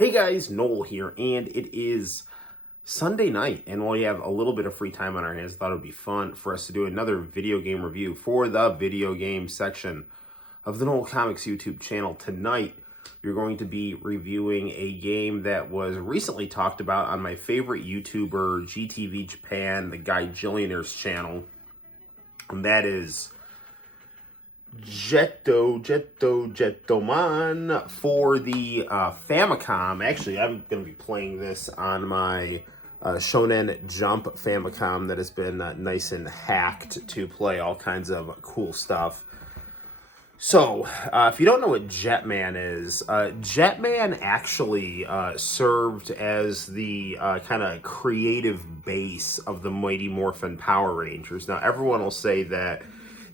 Hey guys, Noel here, and it is Sunday night, and while you have a little bit of free time on our hands, I thought it would be fun for us to do another video game review for the video game section of the Noel Comics YouTube channel. Tonight, you're going to be reviewing a game that was recently talked about on my favorite YouTuber, GTV Japan, the guy Jillionaire's channel, and that is Jetman for the Famicom. Actually, I'm going to be playing this on my Shonen Jump Famicom that has been nice and hacked to play all kinds of cool stuff. So, if you don't know what Jetman is, Jetman actually served as the kind of creative base of the Mighty Morphin Power Rangers. Now, everyone will say that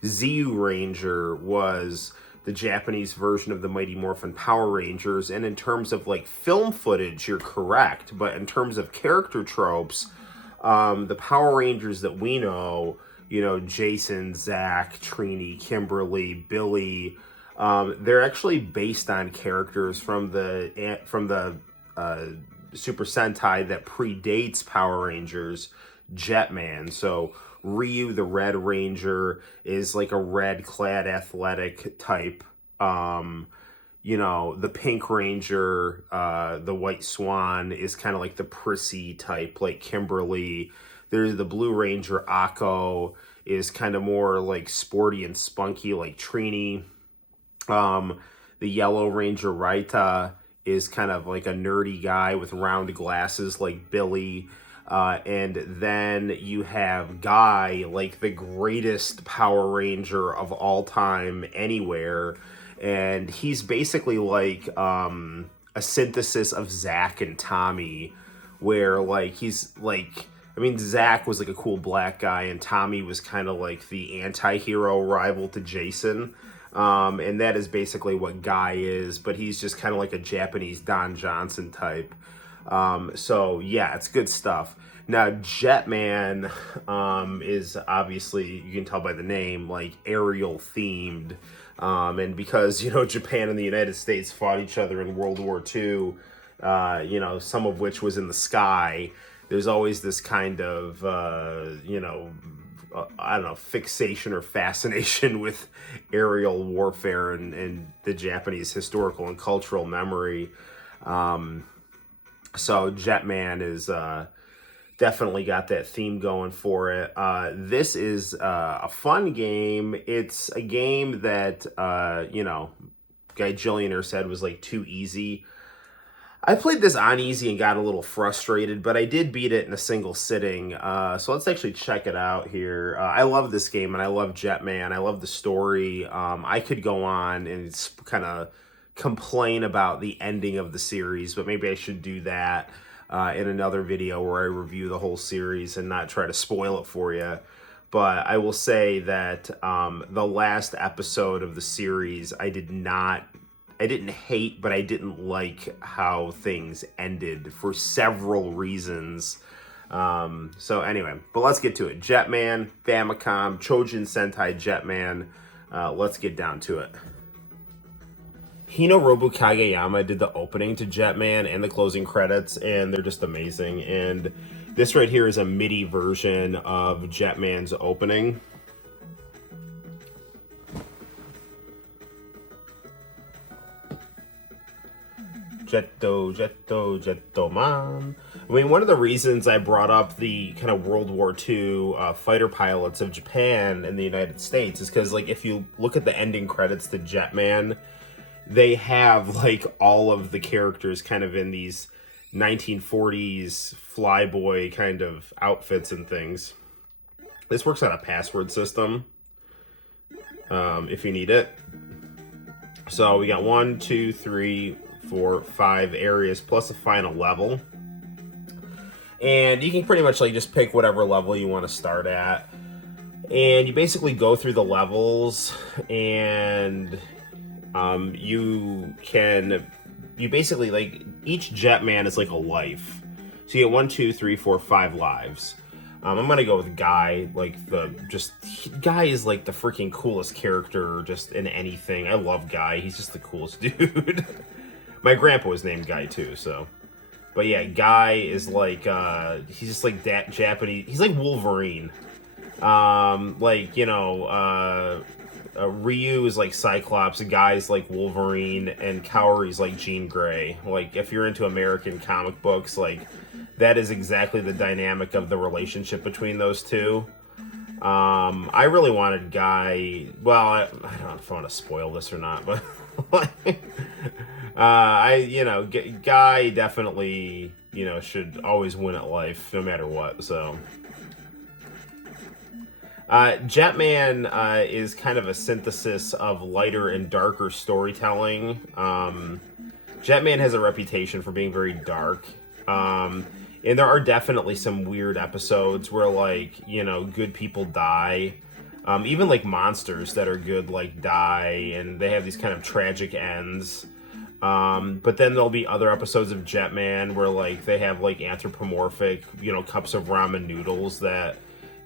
Zyuranger was the Japanese version of the Mighty Morphin Power Rangers, and in terms of like film footage, you're correct, but in terms of character tropes, the Power Rangers that we know, you know, Jason, Zach, Trini, Kimberly, Billy, they're actually based on characters from the Super Sentai that predates Power Rangers, Jetman. So Ryu, the Red Ranger, is like a red-clad athletic type. You know, the Pink Ranger, the White Swan, is kind of like the prissy type, like Kimberly. There's the Blue Ranger, Akko, is kind of more like sporty and spunky, like Trini. The Yellow Ranger, Raita, is kind of like a nerdy guy with round glasses, like Billy. And then you have Guy, like the greatest Power Ranger of all time anywhere. And he's basically like a synthesis of Zach and Tommy, where like he's like, I mean, Zach was like a cool black guy, and Tommy was kind of like the anti-hero rival to Jason. And that is basically what Guy is, but he's just kind of like a Japanese Don Johnson type. So yeah, it's good stuff. Now, Jetman is obviously, you can tell by the name, like aerial themed. And because, you know, Japan and the United States fought each other in World War II, you know, some of which was in the sky, there's always this kind of, you know, I don't know, fixation or fascination with aerial warfare and the Japanese historical and cultural memory. So Jetman is definitely got that theme going for it. This is a fun game. It's a game that, you know, guy Jillionaire said was like too easy. I played this on easy and got a little frustrated, but I did beat it in a single sitting. So let's actually check it out here. I love this game, and I love Jetman. I love the story. I could go on and kind of complain about the ending of the series, but maybe I should do that in another video where I review the whole series and not try to spoil it for you. But I will say that the last episode of the series, I didn't hate, but I didn't like how things ended for several reasons. So anyway, but let's get to it. Jetman, Famicom, Chojin Sentai Jetman. Let's get down to it. Hinorobu Kageyama did the opening to Jetman and the closing credits, and they're just amazing. And this right here is a MIDI version of Jetman's opening. Jetman. I mean, one of the reasons I brought up the kind of World War II fighter pilots of Japan and the United States is because, like, if you look at the ending credits to Jetman, they have, like, all of the characters kind of in these 1940s flyboy kind of outfits and things. This works on a password system, if you need it. So we got 1, 2, 3, 4, 5 areas plus a final level. And you can pretty much like just pick whatever level you want to start at. And you basically go through the levels, and you basically, like, each Jetman is like a life. So you get 1, 2, 3, 4, 5 lives. I'm gonna go with Guy. Like, Guy is like the freaking coolest character just in anything. I love Guy. He's just the coolest dude. My grandpa was named Guy too, so. But yeah, Guy is like, he's just like that Japanese, he's like Wolverine. Like, you know, Ryu is like Cyclops, Guy's like Wolverine, and Kaori's like Jean Grey. Like, if you're into American comic books, like, that is exactly the dynamic of the relationship between those two. I really wanted Guy, well, I don't know if I want to spoil this or not, but, you know, Guy definitely, you know, should always win at life, no matter what, so. Jetman is kind of a synthesis of lighter and darker storytelling. Jetman has a reputation for being very dark. And there are definitely some weird episodes where, like, you know, good people die. Even, like, monsters that are good, like, die, and they have these kind of tragic ends. But then there'll be other episodes of Jetman where, like, they have, like, anthropomorphic, you know, cups of ramen noodles that,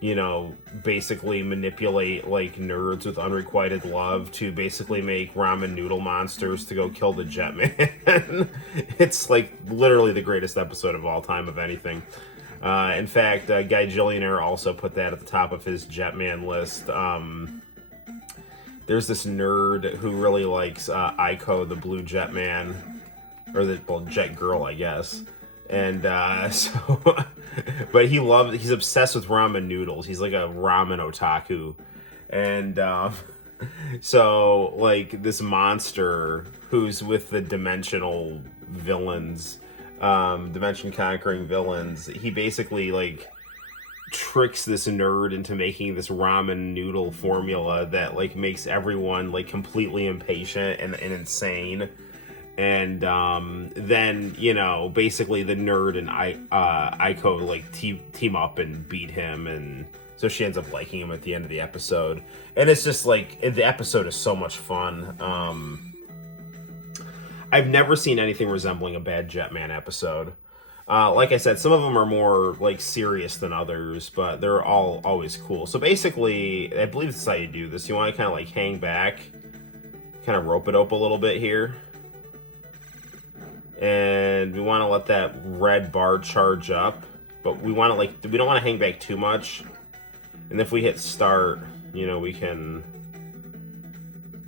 you know, basically manipulate, like, nerds with unrequited love to basically make ramen noodle monsters to go kill the Jetman. It's, like, literally the greatest episode of all time of anything. In fact, Guy Gillionaire also put that at the top of his Jetman list. There's this nerd who really likes Aiko, the blue Jetman, or the, well, Jet Girl, I guess. And so, but he's obsessed with ramen noodles. He's like a ramen otaku. And so, like, this monster who's with the dimensional villains, dimension conquering villains, he basically, like, tricks this nerd into making this ramen noodle formula that, like, makes everyone, like, completely impatient and insane. And then, you know, basically the nerd and Aiko, like, team up and beat him, and so she ends up liking him at the end of the episode. And it's just, like, the episode is so much fun. I've never seen anything resembling a bad Jetman episode. Like I said, some of them are more, like, serious than others, but they're all always cool. So basically, I believe this is how you do this. You want to kind of, like, hang back, kind of rope it up a little bit here. And we want to let that red bar charge up, but we want to, like, we don't want to hang back too much. And if we hit start, you know, we can,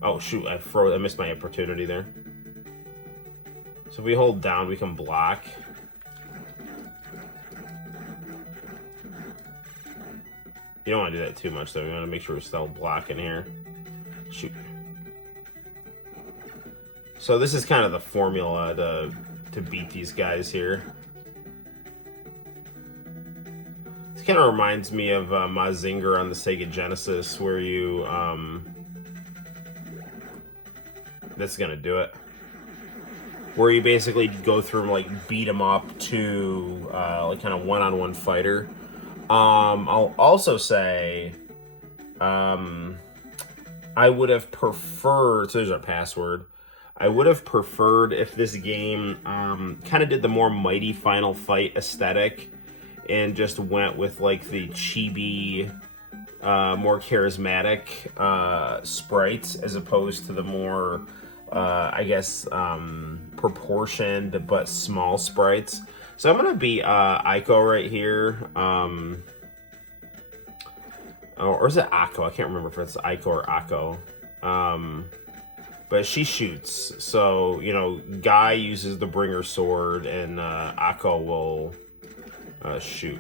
oh shoot, I missed my opportunity there. So if we hold down, we can block. You don't want to do that too much, though. We want to make sure we're still blocking here. Shoot. So this is kind of the formula to beat these guys here. This kind of reminds me of Mazinger on the Sega Genesis, where you that's gonna do it. Where you basically go through and, like, beat them up to like, kind of one-on-one fighter. I'll also say I would have preferred, so there's our password. I would have preferred if this game kind of did the more Mighty Final Fight aesthetic and just went with, like, the chibi, more charismatic sprites as opposed to the more, I guess, proportioned but small sprites. So I'm going to beat Aiko right here. Or is it Akko? I can't remember if it's Aiko or Akko. But she shoots, so, you know, Guy uses the bringer sword, and Akko will shoot.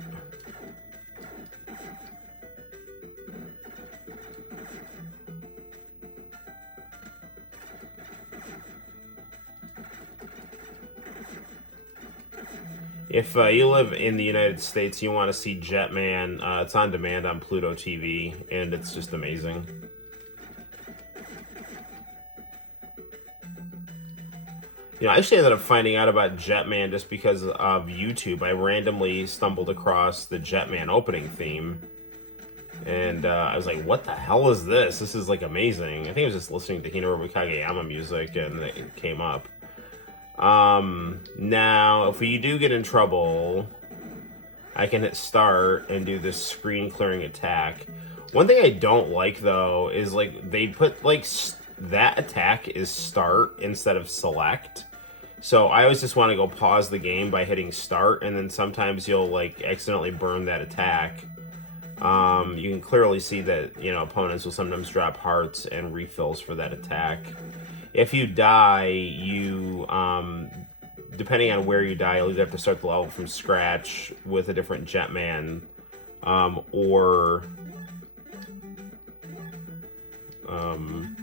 If you live in the United States, you want to see Jetman, it's on demand on Pluto TV, and it's just amazing. You know, I actually ended up finding out about Jetman just because of YouTube. I randomly stumbled across the Jetman opening theme. And I was like, what the hell is this? This is, like, amazing. I think I was just listening to Hinoru Kageyama music and it came up. Now, if you do get in trouble, I can hit start and do this screen clearing attack. One thing I don't like, though, is, like, they put, like, that attack is start instead of select. So I always just want to go pause the game by hitting start, and then sometimes you'll like accidentally burn that attack. You can clearly see that, you know, opponents will sometimes drop hearts and refills for that attack. If you die, you, depending on where you die, you'll either have to start the level from scratch with a different Jetman, or...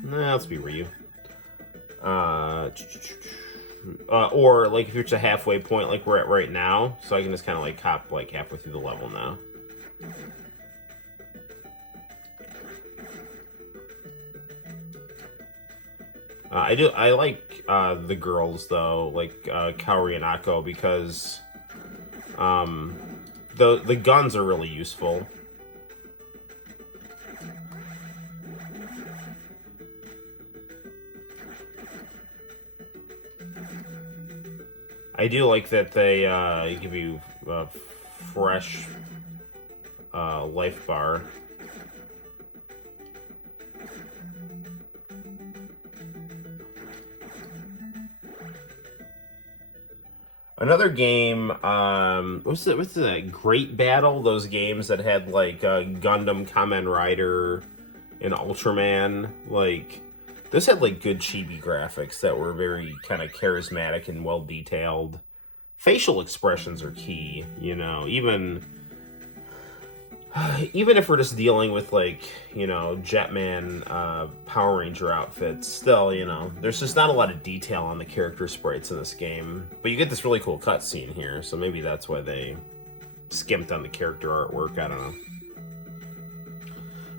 let's be Ryu. Or, like, if you're to a halfway point like we're at right now, so I can just kind of, like, hop, like, halfway through the level now. I like the girls though, like Kaori and Akko, because the guns are really useful. I do like that they give you a fresh life bar. Another game, what's the Great Battle? Those games that had like Gundam, Kamen Rider, and Ultraman. Like, those had like good chibi graphics that were very kind of charismatic and well detailed. Facial expressions are key, you know, even if we're just dealing with, like, you know, Jetman Power Ranger outfits, still, you know, there's just not a lot of detail on the character sprites in this game. But you get this really cool cutscene here, so maybe that's why they skimped on the character artwork, I don't know.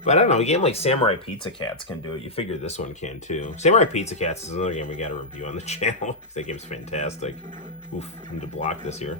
But I don't know, a game like Samurai Pizza Cats can do it. You figure this one can too. Samurai Pizza Cats is another game we gotta review on the channel. That game's fantastic. Oof, I need to block this here.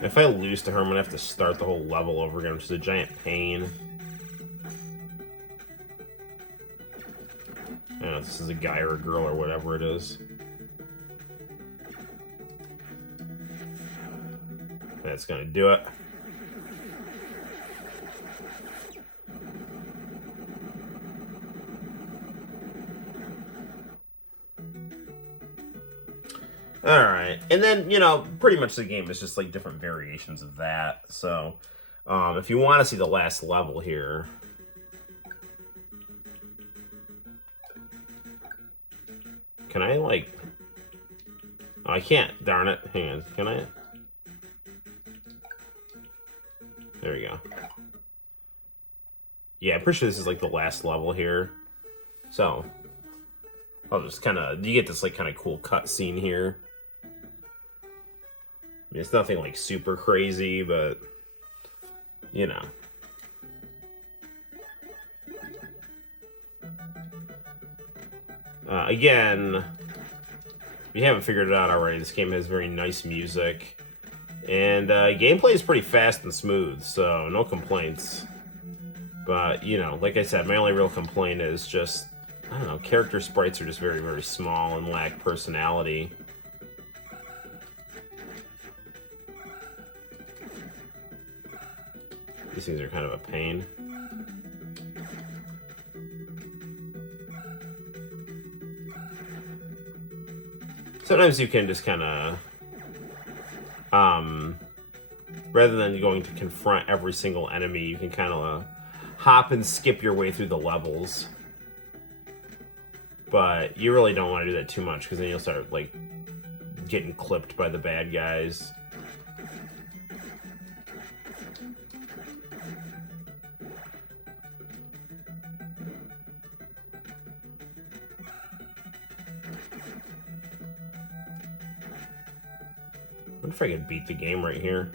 If I lose to her, I'm gonna have to start the whole level over again, which is a giant pain. I don't know if this is a guy or a girl or whatever it is. That's gonna do it. Alright, and then, you know, pretty much the game is just like different variations of that. So, if you want to see the last level here, can I, like... Oh, I can't, darn it. Hang on, can I? There we go. Yeah, I'm pretty sure this is like the last level here. So, I'll just kind of... You get this, like, kind of cool cutscene here. I mean, it's nothing like super crazy, but, you know. Again, if you haven't figured it out already, this game has very nice music. And gameplay is pretty fast and smooth, so no complaints. But, you know, like I said, my only real complaint is just, I don't know, character sprites are just very, very small and lack personality. These things are kind of a pain. Sometimes you can just kind of, rather than going to confront every single enemy, you can kind of hop and skip your way through the levels. But you really don't want to do that too much, because then you'll start, like, getting clipped by the bad guys. I wonder if I could beat the game right here.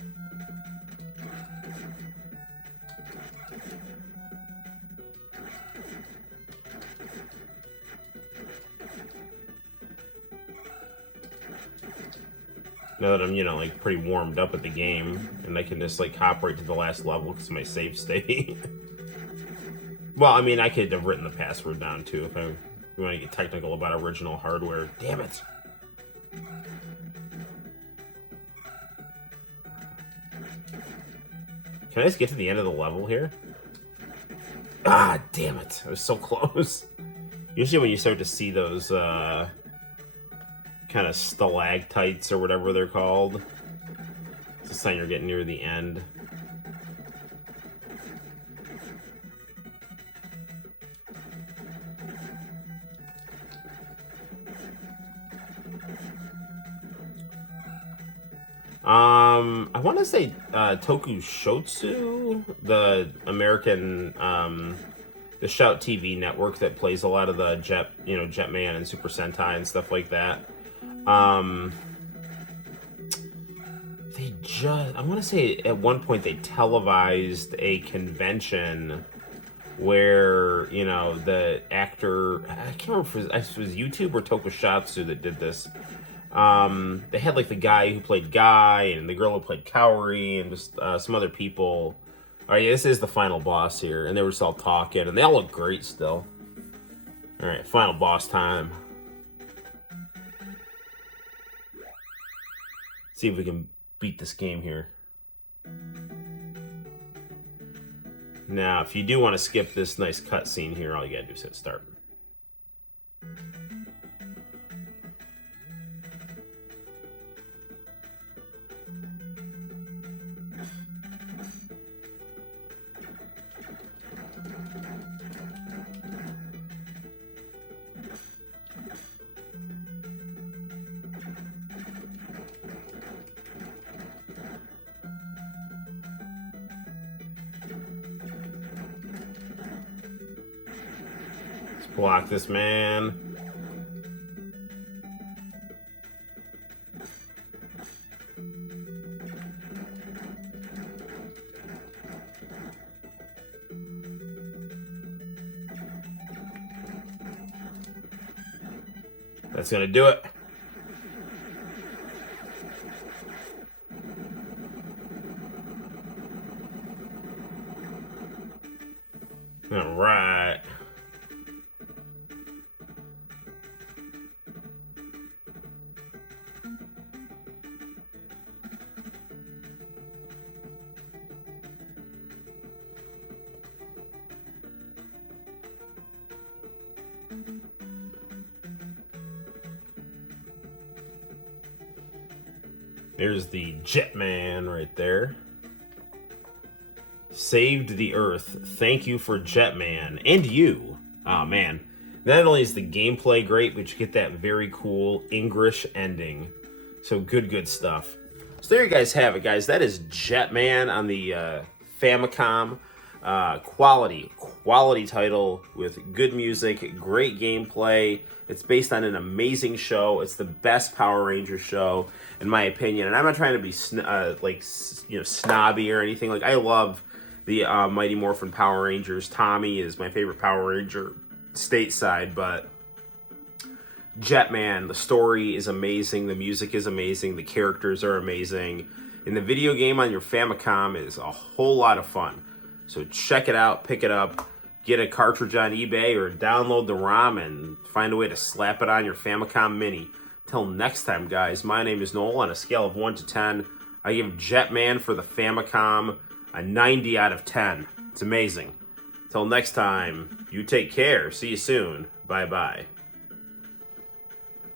Now that I'm, you know, like pretty warmed up at the game, and I can just like hop right to the last level because of my save state. Well, I mean, I could have written the password down too if I want to get technical about original hardware. Damn it. Can I just get to the end of the level here? Ah, damn it. I was so close. Usually when you start to see those kind of stalactites or whatever they're called, it's a sign you're getting near the end. I want to say Tokushotsu, the American the Shout TV network that plays a lot of the Jetman and Super Sentai and stuff like that. I want to say at one point they televised a convention where, you know, the actor, I can't remember if it was YouTube or Tokushatsu that did this. They had like the guy who played Guy and the girl who played Kaori and just some other people. All right, this is the final boss here, and they were just all talking, and they all look great still. All right, final boss time. See if we can beat this game here. Now, if you do want to skip this nice cutscene here, all you gotta do is hit start. Block this man. That's gonna do it. All right. There's the Jetman right there. Saved the Earth. Thank you for Jetman. And you. Oh, man. Not only is the gameplay great, but you get that very cool English ending. So good stuff. So there you guys have it, guys. That is Jetman on the Famicom. Quality title with good music, great gameplay. It's based on an amazing show. It's the best Power Rangers show, in my opinion. And I'm not trying to be snobby or anything. Like, I love the Mighty Morphin Power Rangers. Tommy is my favorite Power Ranger stateside, but Jetman, the story is amazing, the music is amazing, the characters are amazing, and the video game on your Famicom is a whole lot of fun. So check it out, pick it up, get a cartridge on eBay, or download the ROM and find a way to slap it on your Famicom Mini. Till next time, guys, my name is Noel. On a scale of 1 to 10, I give Jetman for the Famicom a 90 out of 10. It's amazing. Till next time, you take care. See you soon. Bye-bye.